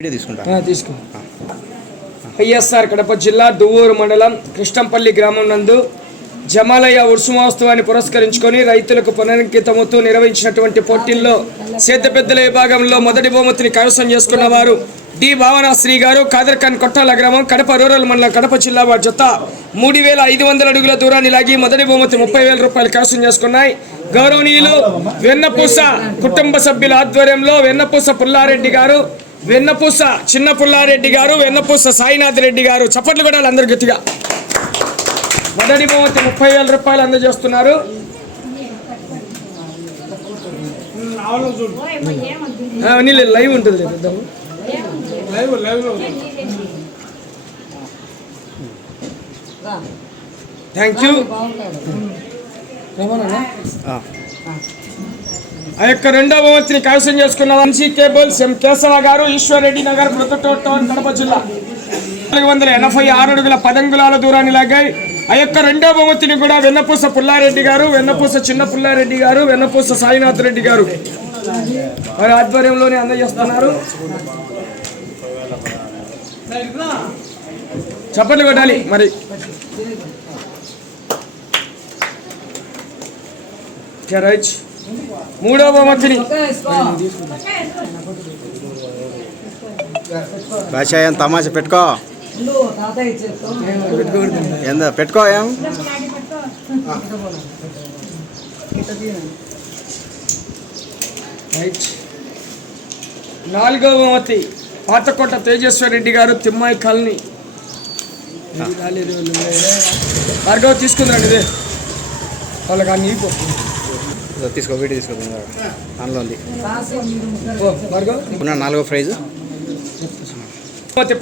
Video తీసుకుంటా తీసుకో. వైఎస్ఆర్ కడప జిల్లా దువ్వూరు మండలం కృష్ణంపల్లి గ్రామం నందు జమాలయ ఉత్సవోత్సవాన్ని పురస్కరించుకొని రైతులకు పునరంకితమవుతూ నిర్వహించినటువంటి పోటీల్లో సేద్య పెద్దల విభాగంలో మొదటి బహుమతిని కైవసం చేసుకున్న వారు డి భావనాశ్రీ గారు కాదర్ఖాన్ కొట్టాల గ్రామం కడప రూరల్ మండలం కడప జిల్లా వారి జత మూడు వేల ఐదు వందల అడుగుల దూరాన్ని లాగి మొదటి బహుమతి ముప్పై వేల రూపాయలు కైవసం చేసుకున్నాయి. గౌరవనీయులు వెన్నపూస కుటుంబ సభ్యుల ఆధ్వర్యంలో వెన్నపూస పుల్లారెడ్డి గారు వెన్నపూస చిన్న పుల్లారెడ్డి గారు వెన్నపూస సాయినాథ్ రెడ్డి గారు చప్పట్లు కూడా అందరు గట్టిగా. మొదటి బహుమతి ముప్పై వేల రూపాయలు అందజేస్తున్నారు. లైవ్ ఉంటుంది రేపు. థ్యాంక్ యూ ఆ. ఆ యొక్క రెండో బహుమతిని కైవసం చేసుకున్న వంశీ కేబుల్స్ ఎం కేశవ గారు ఈశ్వర్రెడ్డి నగర్ మృతటోట్ టౌన్ కడప జిల్లా. నాలుగు వందల ఎనభై ఆరు అడుగుల పదంగులాల దూరాన్ని లాగాయి. ఆ యొక్క రెండో బహుమతిని కూడా వెన్నపూస పుల్లారెడ్డి గారు వెన్నపూస చిన్న పుల్లారెడ్డి గారు వెన్నపూస సాయినాథ్ రెడ్డి గారు. వారి ఆధ్వర్యంలోనే అందజేస్తున్నారు. చప్పట్లు కొట్టాలి మరి. ఓకే, రైట్ మూడో బహుమతిని. కాషాయం తమాషా పెట్టుకో. ఏందో పెట్టుకో ఏం? రైట్ నాలుగో బహుమతి. పాతకోట తేజేశ్వర రెడ్డి గారు తిమ్మాయి కాలనీ. భార్గవ్ తీసుకుందండి ఇదే. వాళ్ళకి అన్ని ఇవ్వు. తీసుకో వీడియో తీసుకో దానిలో ఉంది. ఉన్న నాలుగో ప్రైజ్.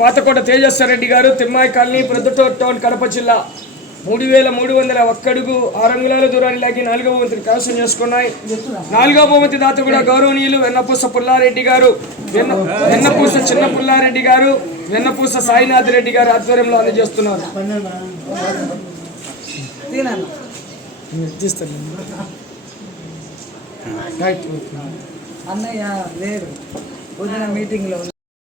పాతకోట తేజస్వర రెడ్డి గారు తిమ్మాయి కాలనీ ప్రొద్దుటూరు టౌన్ కడప జిల్లా. మూడు వేల మూడు వందల ఒక్కడుగు ఆరు అంగుళాల దూరాన్ని లాగి నాలుగో బహుమతిని కైవసం చేసుకున్నాయి. నాలుగో బహుమతి దాత కూడా గౌరవనీయులు వెన్నపూస పుల్లారెడ్డి గారు. వెన్న వెన్నపూస చిన్న పుల్లారెడ్డి గారు వెన్నపూస సాయినాథ్ రెడ్డి గారు ఆధ్వర్యంలో అందజేస్తున్నారు. అన్నయ్య లేరు పొద్దున మీటింగ్లో